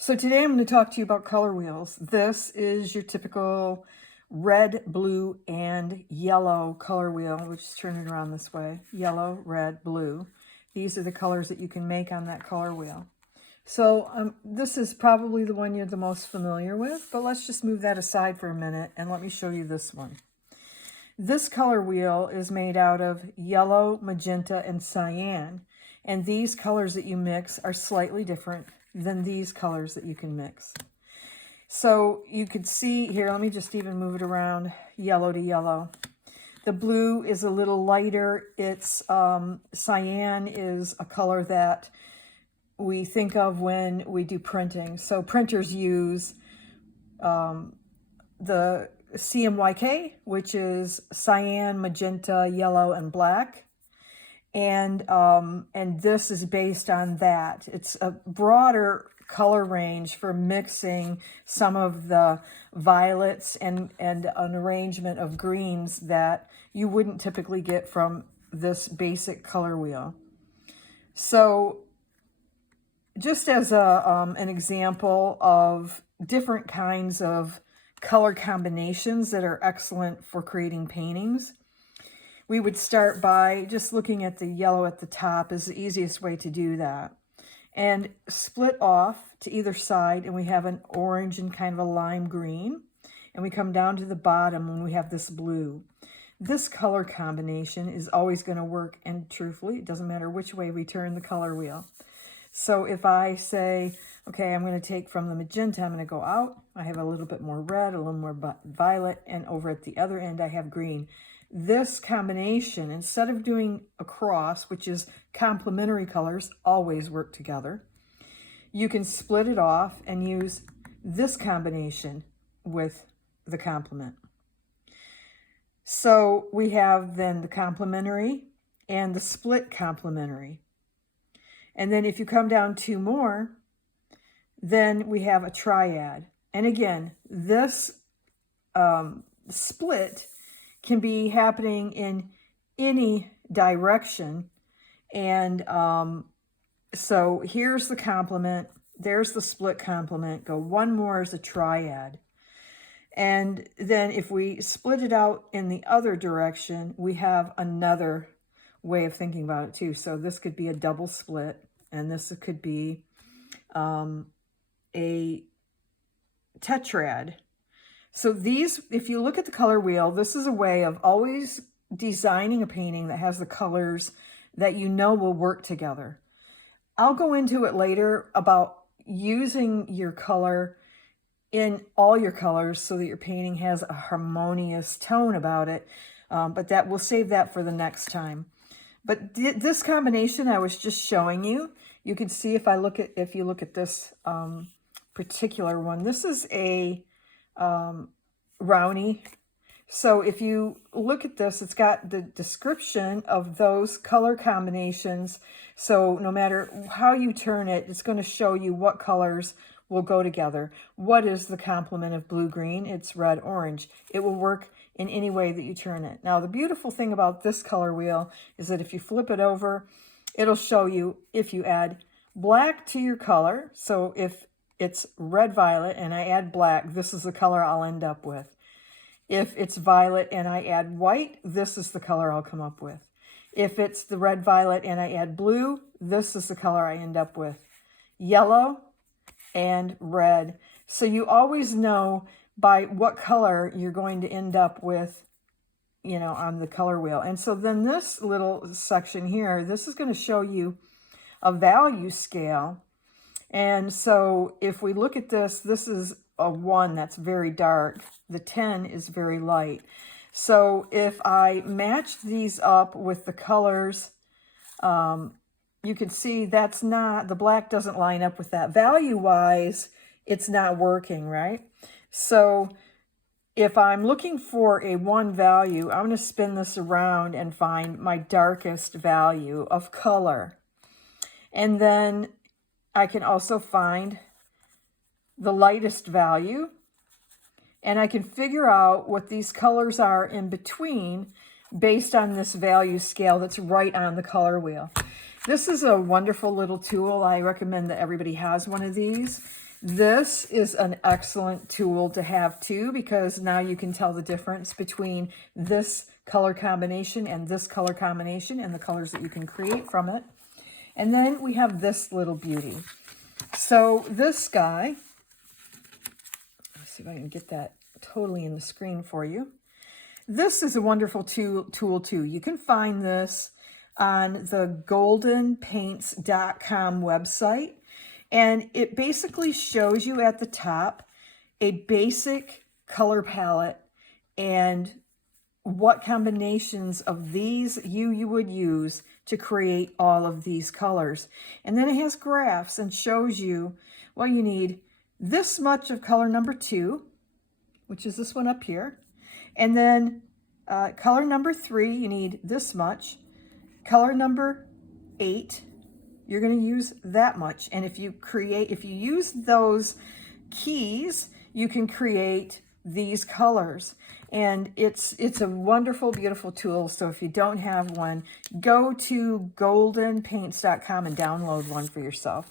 So today I'm going to talk to you about color wheels. This is your typical red, blue, and yellow color wheel. We'll just turn it around this way. Yellow, red, blue. These are the colors that you can make on that color wheel. So this is probably the one you're the most familiar with, but let's just move that aside for a minute and let me show you this one. This color wheel is made out of yellow, magenta, and cyan. And these colors that you mix are slightly different than these colors that you can mix. So you could see here, let me just even move it around, yellow to yellow. The blue is a little lighter. It's cyan is a color that we think of when we do printing. So printers use the CMYK, which is cyan, magenta, yellow, and black. And this is based on that. It's a broader color range for mixing some of the violets and an arrangement of greens that you wouldn't typically get from this basic color wheel. So just as an example of different kinds of color combinations that are excellent for creating paintings, we would start by just looking at the yellow at the top is the easiest way to do that. And split off to either side, and we have an orange and kind of a lime green. And we come down to the bottom and we have this blue. This color combination is always going to work, and truthfully, it doesn't matter which way we turn the color wheel. So if I say, okay, I'm going to take from the magenta, I'm going to go out. I have a little bit more red, a little more violet, and over at the other end I have green. This combination, instead of doing a cross, which is complementary colors, always work together, you can split it off and use this combination with the complement. So we have then the complementary and the split complementary. And then if you come down two more, then we have a triad. And again, this split can be happening in any direction. And so here's the complement, there's the split complement, go one more as a triad. And then if we split it out in the other direction, we have another way of thinking about it too. So this could be a double split, and this could be a tetrad. So these, if you look at the color wheel, this is a way of always designing a painting that has the colors that you know will work together. I'll go into it later about using your color in all your colors so that your painting has a harmonious tone about it, but that we'll save that for the next time. But this combination I was just showing you, you can see if you look at this particular one, this is a Rowney. So if you look at this, it's got the description of those color combinations. So no matter how you turn it, it's going to show you what colors will go together. What is the complement of blue-green? It's red-orange. It will work in any way that you turn it. Now, the beautiful thing about this color wheel is that if you flip it over, it'll show you if you add black to your color. So if it's red-violet and I add black, this is the color I'll end up with. If it's violet and I add white, this is the color I'll come up with. If it's the red-violet and I add blue, this is the color I end up with. Yellow and red. So you always know by what color you're going to end up with, you know, on the color wheel. And so then this little section here, this is going to show you a value scale. And so if we look at this, this is a 1 that's very dark. The 10 is very light. So if I match these up with the colors, you can see that's not, the black doesn't line up with that. Value-wise, it's not working, right? So if I'm looking for a 1 value, I'm going to spin this around and find my darkest value of color. And then I can also find the lightest value, and I can figure out what these colors are in between based on this value scale that's right on the color wheel. This is a wonderful little tool. I recommend that everybody has one of these. This is an excellent tool to have too, because now you can tell the difference between this color combination and this color combination and the colors that you can create from it. And then we have this little beauty. So this guy, let's see if I can get that totally in the screen for you. This is a wonderful tool too. You can find this on the goldenpaints.com website. And it basically shows you at the top a basic color palette and what combinations of these you would use to create all of these colors. And then it has graphs and shows you, well, you need this much of color number 2, which is this one up here. And then color number 3, you need this much. Color number 8, you're going to use that much. And if you use those keys, you can create these colors. And it's a wonderful, beautiful tool. So if you don't have one, go to goldenpaints.com and download one for yourself.